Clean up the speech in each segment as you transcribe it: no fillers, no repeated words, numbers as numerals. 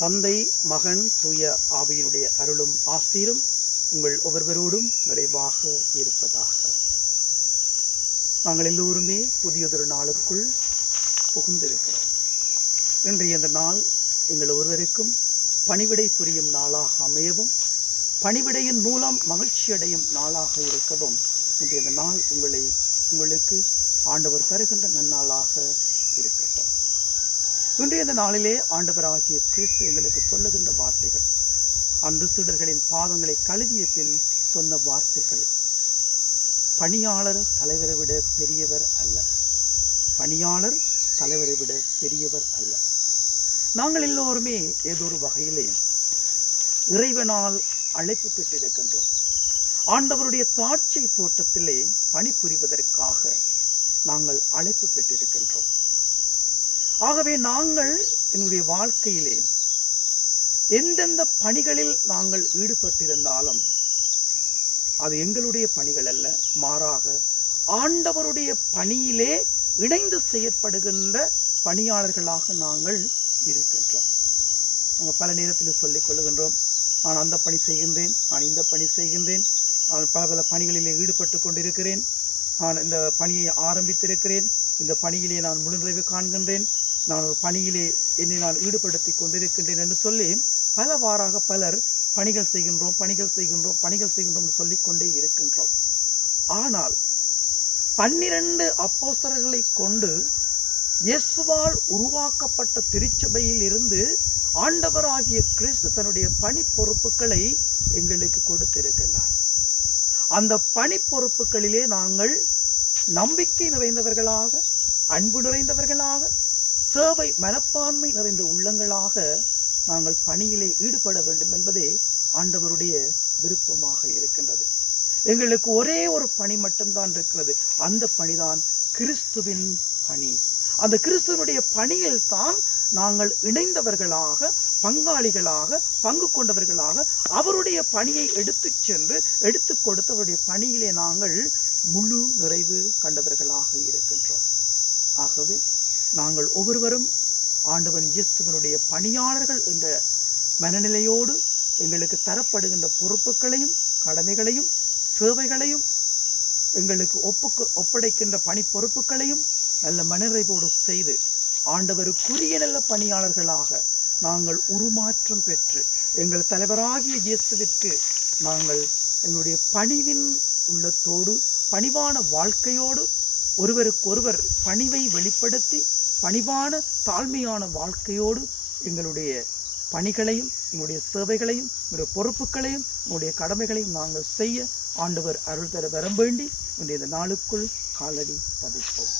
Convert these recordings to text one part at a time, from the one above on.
தந்தை, மகன், தூய ஆவியினுடைய அருளும் ஆசீரும் உங்கள் ஒவ்வொருவரோடும் நிறைவாக இருப்பதாக. நாங்கள் எல்லோருமே புதியதொரு நாளுக்குள் புகுந்திருக்கிறோம். இன்றைய இந்த நாள் எங்கள் ஒருவருக்கும் பணிவிடை புரியும் நாளாக அமையவும், பணிவிடையின் மூலம் மகிழ்ச்சி அடையும் நாளாக இருக்கவும் இன்றைய இந்த நாள் உங்களுக்கு ஆண்டவர் தருகின்ற நன்னாளாக இருக்கட்டும். இன்றைய இந்த நாளிலே ஆண்டவராகிய கிறிஸ்து எங்களுக்கு சொல்லுகின்ற வார்த்தைகள், அன்று சீடர்களின் பாதங்களை கழுவிய பின் சொன்ன வார்த்தைகள், பணியாளர் தலைவரை விட பெரியவர் அல்ல. பணியாளர் தலைவரை விட பெரியவர் அல்ல. நாங்கள் எல்லோருமே ஏதோ ஒரு வகையிலே இறைவனால் அழைப்பு பெற்றிருக்கின்றோம். ஆண்டவருடைய திராட்சை தோட்டத்திலே பணிபுரிவதற்காக நாங்கள் அழைப்பு பெற்றிருக்கின்றோம். ஆகவே நாங்கள் எங்களுடைய வாழ்க்கையிலே எந்தெந்த பணிகளில் நாங்கள் ஈடுபட்டிருந்தாலும் அது எங்களுடைய பணிகள் அல்ல, மாறாக ஆண்டவருடைய பணியிலே இணைந்து செயற்படுகின்ற பணியாளர்களாக நாங்கள் இருக்கின்றோம். நாங்கள் பல நேரத்தில் சொல்லிக் கொள்ளுகின்றோம், நான் அந்த பணி செய்கின்றேன், நான் இந்த பணி செய்கின்றேன், நான் பல பணிகளிலே ஈடுபட்டு கொண்டிருக்கிறேன், நான் இந்த பணியை ஆரம்பித்திருக்கிறேன், இந்த பணியிலே நான் முழு நிறைவு காண்கின்றேன், நான் ஒரு பணியிலே என்னை நான் ஈடுபடுத்தி கொண்டிருக்கின்றேன் என்று சொல்லி பலவாறாக பலர் பணிகள் செய்கின்றோம் என்று சொல்லிக்கொண்டே இருக்கின்றோம். ஆனால் 12 அப்போஸ்தலர்களை கொண்டு இயேசுவால் உருவாக்கப்பட்ட திருச்சபையில் இருந்து ஆண்டவராகிய கிறிஸ்து தன்னுடைய பணி பொறுப்புகளை எங்களுக்கு கொடுத்திருக்கிறார். அந்த பணி பொறுப்புகளிலே நாங்கள் நம்பிக்கை நிறைந்தவர்களாக, அன்பு நிறைந்தவர்களாக, சேவை மனப்பான்மை நிறைந்த உள்ளங்களாக நாங்கள் பணியிலே ஈடுபட வேண்டும் என்பதே ஆண்டவருடைய விருப்பமாக இருக்கின்றது. எங்களுக்கு ஒரே ஒரு பணி மட்டும்தான் இருக்கிறது. அந்த பணிதான் கிறிஸ்துவின் பணி. அந்த கிறிஸ்துவனுடைய பணியில் தான் நாங்கள் இணைந்தவர்களாக, பங்காளிகளாக, பங்கு கொண்டவர்களாக அவருடைய பணியை எடுத்து கொடுத்தவருடைய பணியிலே நாங்கள் முழு நிறைவு கண்டவர்களாக இருக்கின்றோம். ஆகவே நாங்கள் ஒவ்வொருவரும் ஆண்டவன் இயேசுவினுடைய பணியாளர்கள் என்ற மனநிலையோடு எங்களுக்கு தரப்படுகின்ற பொறுப்புகளையும் கடமைகளையும் சேவைகளையும் எங்களுக்கு ஒப்படைக்கின்ற பணி பொறுப்புகளையும் நல்ல மனநிறைவோடு செய்து ஆண்டவருக்குரிய நல்ல பணியாளர்களாக நாங்கள் உருமாற்றம் பெற்று எங்கள் தலைவராகிய இயேசுவிற்கு நாங்கள் எங்களுடைய பணிவின் உள்ளத்தோடு, பணிவான வாழ்க்கையோடு, ஒருவருக்கொருவர் பணிவை வெளிப்படுத்தி பணிவான தாழ்மையான வாழ்க்கையோடு எங்களுடைய பணிகளையும், எங்களுடைய சேவைகளையும், எங்களுடைய பொறுப்புகளையும், எங்களுடைய கடமைகளையும் நாங்கள் செய்ய ஆண்டவர் அருள் தர வரம் வேண்டி இந்த நாளுக்குள் காலடி பதிப்போம்.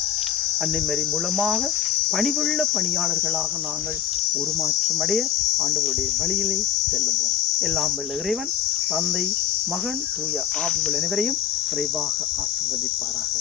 அன்னைமரி மூலமாக பணிவுள்ள பணியாளர்களாக நாங்கள் உருமாற்றம் அடைய ஆண்டவருடைய வழியிலே செல்லுவோம். எல்லாம் வல்ல இறைவன், தந்தை, மகன், தூய ஆவிகள் அனைவரையும் விரைவாக ஆசீர்வதிப்பாராக.